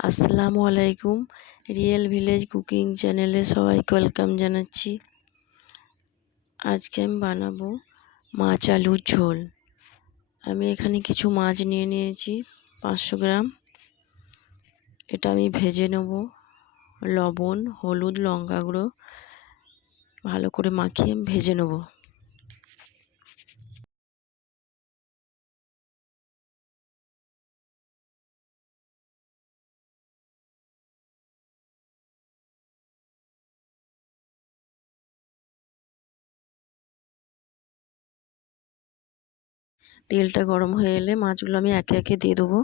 আসসালামু আলাইকুম। Real village cooking চ্যানেলে সবাইকে ওয়েলকাম জানাচ্ছি। আজকে আমি বানাবো মাছ আলুর ঝোল। আমি এখানে কিছু মাছ নিয়ে নিয়েছি, পাঁচশো গ্রাম। এটা আমি ভেজে নেব। লবণ, হলুদ, লঙ্কা গুঁড়ো, ভালো করে মাখিয়ে ভেজে নেব। তেলটা গরম হয়ে এলে মাছগুলো আমি একে একে দিয়ে দেবো।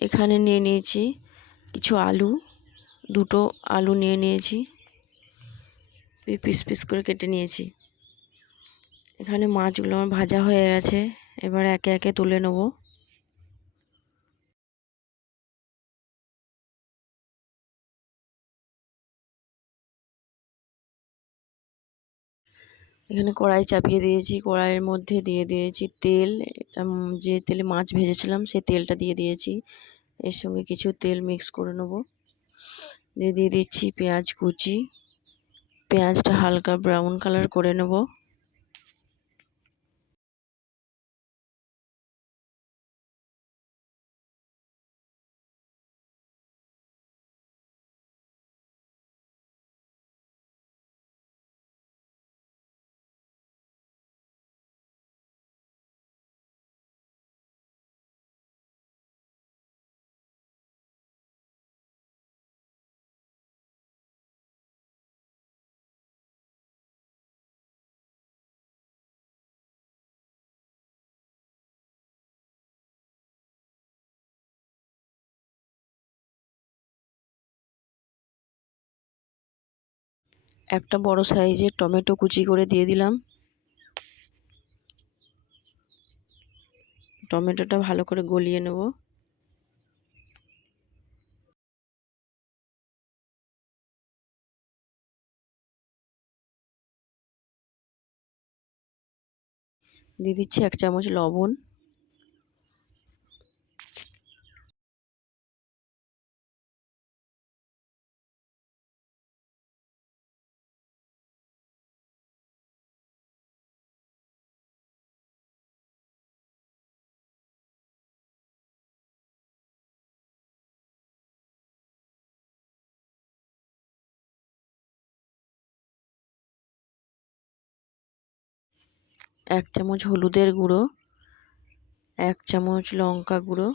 এখানে নিয়ে নিয়েছি কিছু আলু, দুটো আলু নিয়ে নিয়েছি। পিস পিস করে কেটে নিয়েছি। এখানে মাছগুলো আমার ভাজা হয়ে গেছে, এবার একে একে তুলে নেব। এখানে কড়াই চাপিয়ে দিয়েছি, কড়াইয়ের মধ্যে দিয়ে দিয়েছি তেল যে তেলে মাছ ভেজেছিলাম সেই তেলটা দিয়ে দিয়েছি। এর সঙ্গে কিছু তেল মিক্স করে নেব। দিয়ে দিয়ে দিচ্ছি পেঁয়াজ কুচি। পেঁয়াজটা হালকা ব্রাউন কালার করে নেব। একটা বড় সাইজের টমেটো কুচি করে দিয়ে দিলাম। টমেটোটা ভালো করে গলিয়ে নেব। দিয়ে দিচ্ছি এক চামচ লবণ। এক চামচ হলুদের গুঁড়ো, এক চামচ লঙ্কা গুঁড়ো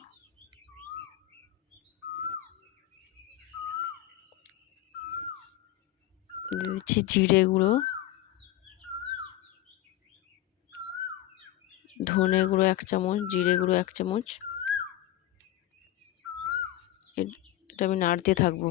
দিচ্ছি জিরে গুঁড়ো, ধনে গুঁড়ো এক চামচ, জিরে গুঁড়ো এক চামচ। এটা আমি নাড়তে থাকব।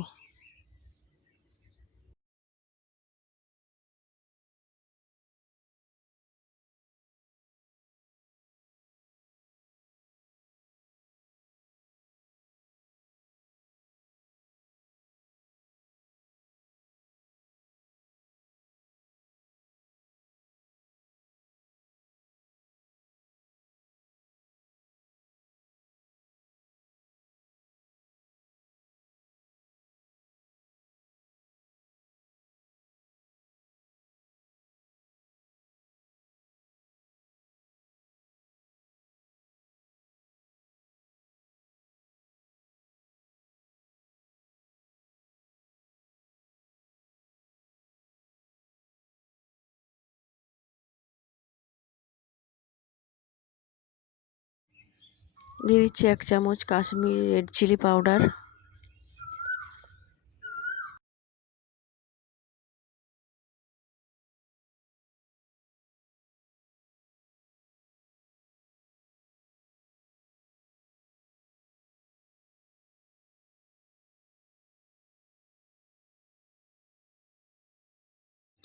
দিয়ে দিচ্ছি এক চামচ কাশ্মীর রেড চিলি পাউডার।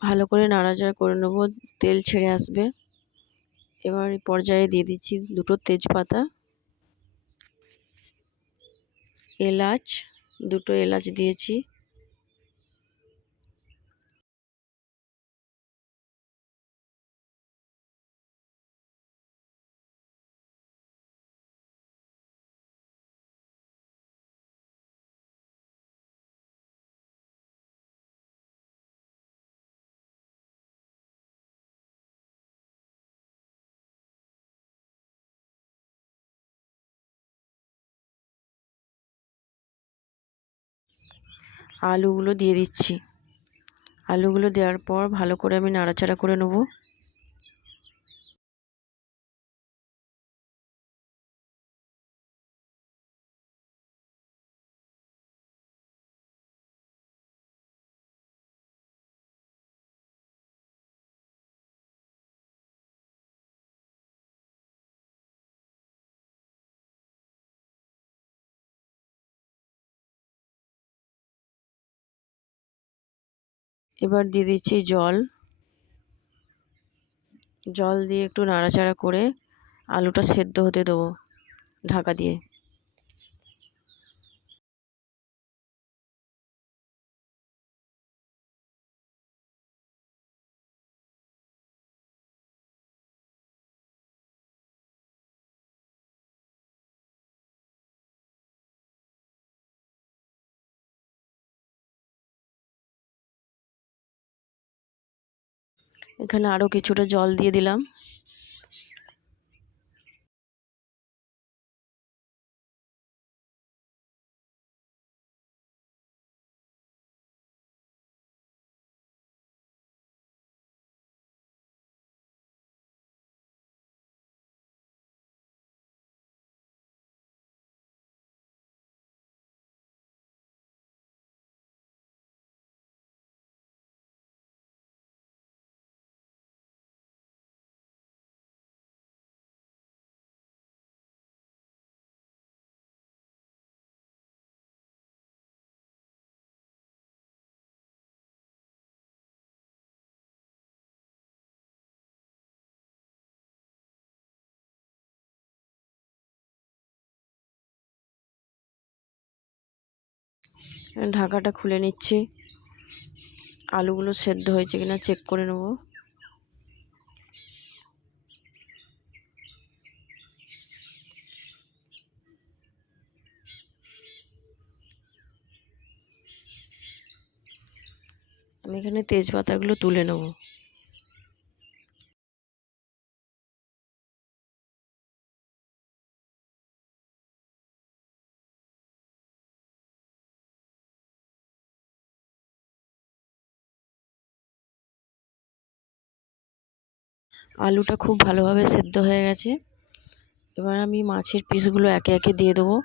ভালো করে নাড়াচাড়া করে নেব, তেল ছেড়ে আসবে। এবার পর্যায়ে দিয়ে দিচ্ছি দুটো তেজপাতা। এলাচ দুটো এলাচ দিয়েছি। আলুগুলো দিয়ে দিচ্ছি। আলুগুলো দেওয়ার পর ভালো করে আমি নাড়াচাড়া করে নেব। এবার দিয়ে দিচ্ছি জল। জল দিয়ে একটু নাড়াচাড়া করে আলুটা সেদ্ধ হতে দেবো ঢাকা দিয়ে। এখানে আরও কিছুটা জল দিয়ে দিলাম। ঢাকাটা খুলে নিচ্ছি। আলুগুলো সেদ্ধ হয়েছে কিনা চেক করে নেব। আমি এখানে তেজপাতাগুলো তুলে নেব। আলুটা খুব ভালোভাবে সেদ্ধ হয়ে গেছে। এবার আমি মাছের পিসগুলো একে একে দিয়ে দেবো।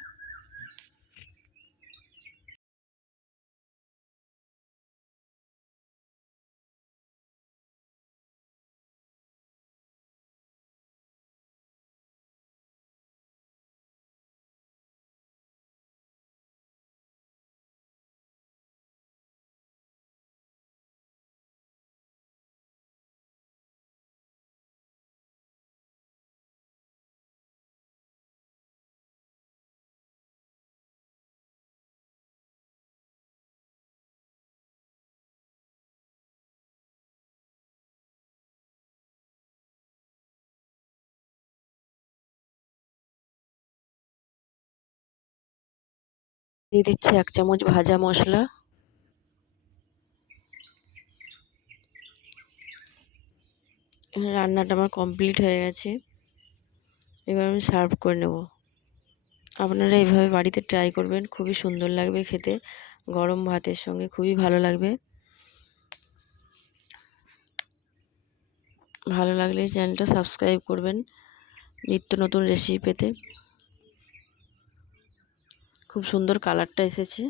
দিয়ে দিচ্ছি এক চামচ ভাজা মশলা। রান্নাটা আমার কমপ্লিট হয়ে গেছে। এবার আমি সার্ভ করে নেব। আপনারা এইভাবে বাড়িতে ট্রাই করবেন, খুবই সুন্দর লাগবে খেতে। গরম ভাতের সঙ্গে খুবই ভালো লাগবে। ভালো লাগলে চ্যানেলটা সাবস্ক্রাইব করবেন। নিত্য নতুন রেসিপি পেতে। খুব সুন্দর কালারটা এসেছে।